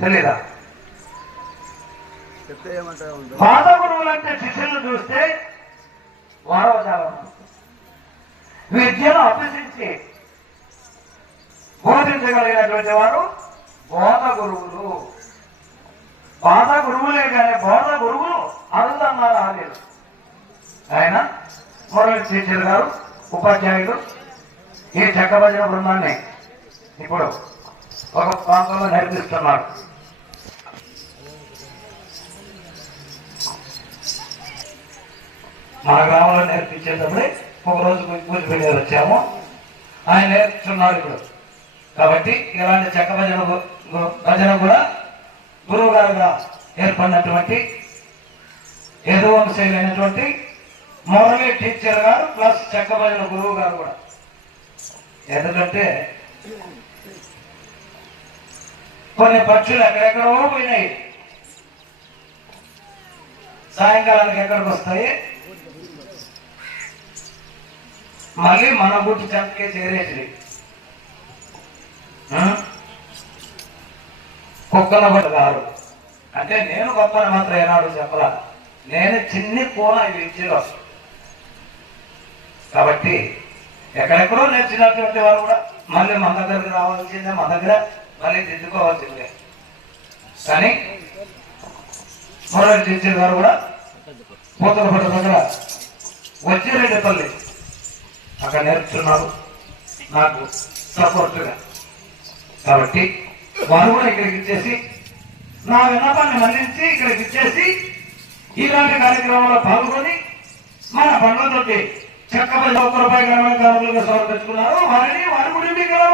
తెలీదా? పాత గురువులు అంటే శిష్యులను చూస్తే వారవజాలం. విద్యను అభ్యసించి బోధించగలిగినటువంటి వారు బోధ గురువులు. పాత గురువులే కానీ బోధ గురువులు అరుదన్నారు ఆలేదు. ఆయన మురళి టీచర్ గారు ఉపాధ్యాయుడు ఈ చెక్కభజన బృందాన్ని ఇప్పుడు ఒక ప్రాంతంలో నేర్పిస్తున్నారు. మన గ్రామంలో నేర్పించేటప్పుడే ఒకరోజు పూజ పెళ్ళి వచ్చాము. ఆయన నేర్పిస్తున్నారు ఇప్పుడు. కాబట్టి ఇలాంటి చెక్క భజన కూడా గురువు గారుగా ఏర్పడినటువంటి ఏదో వంశైనటువంటి మురళి టీచర్ గారు ప్లస్ చెక్క భజన గురువు గారు కూడా. ఎందుకంటే కొన్ని పక్షులు ఎక్కడెక్కడో పోయినాయి, సాయంకాలానికి ఎక్కడికి వస్తాయి, మళ్ళీ మన గుట్టు చెంతకే చేరేసి కుక్కల బట్టి గారు అంటే నేను గొప్పని మాత్రం ఏనాడు చెప్పలా. నేను చిన్ని పూన విద్యలో. కాబట్టి ఎక్కడెక్కడో నేర్చినటువంటి వారు కూడా మళ్ళీ మన దగ్గరికి రావాల్సిందే, మన దగ్గర మళ్ళీ దిద్దుకోవాల్సిందే. కానీ మురళి టీచర్ గారు కూడా పూతలపట్ట దగ్గర వచ్చిరెడ్డిపల్లి అక్కడ నేర్చున్నారు నాకు సపోర్టుగా. కాబట్టి వారు కూడా ఇక్కడికి ఇచ్చేసి నా విన్నపాన్ని మన్నించి ఇక్కడికి ఇచ్చేసి ఇలాంటి కార్యక్రమంలో పాల్గొని మన పండుగతోటి చక్కబడి ₹1 గ్రామీణ కార్మికులుగా సమర్పించుకున్నారు. వారిని వారి కుటుంబీకులను